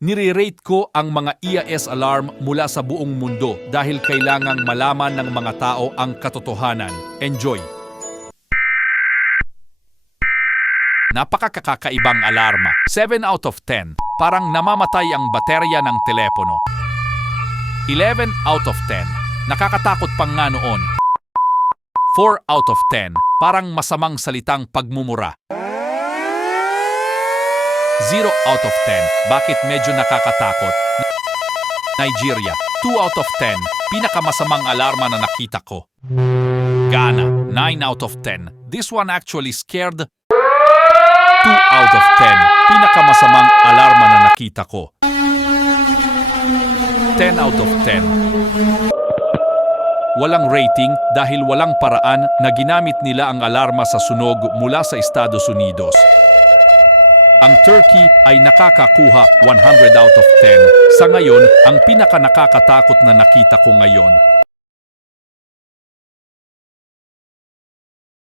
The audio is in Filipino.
Nire-rate ko ang mga IAS alarm mula sa buong mundo dahil kailangang malaman ng mga tao ang katotohanan. Enjoy! Napakakakaibang alarma. 7 out of 10. Parang namamatay ang baterya ng telepono. 11 out of 10. Nakakatakot pang nga noon. 4 out of 10. Parang masamang salitang pagmumura. 0 out of 10. Bakit medyo nakakatakot? Nigeria. 2 out of 10. Pinakamasamang alarma na nakita ko. Ghana. 9 out of 10. This one actually scared. 2 out of 10. Pinakamasamang alarma na nakita ko. 10 out of 10. Walang rating dahil walang paraan na ginamit nila ang alarma sa sunog mula sa Estados Unidos. Ang Turkey ay nakakakuha 100 out of 10. Sa ngayon, ang pinaka nakakatakot na nakita ko ngayon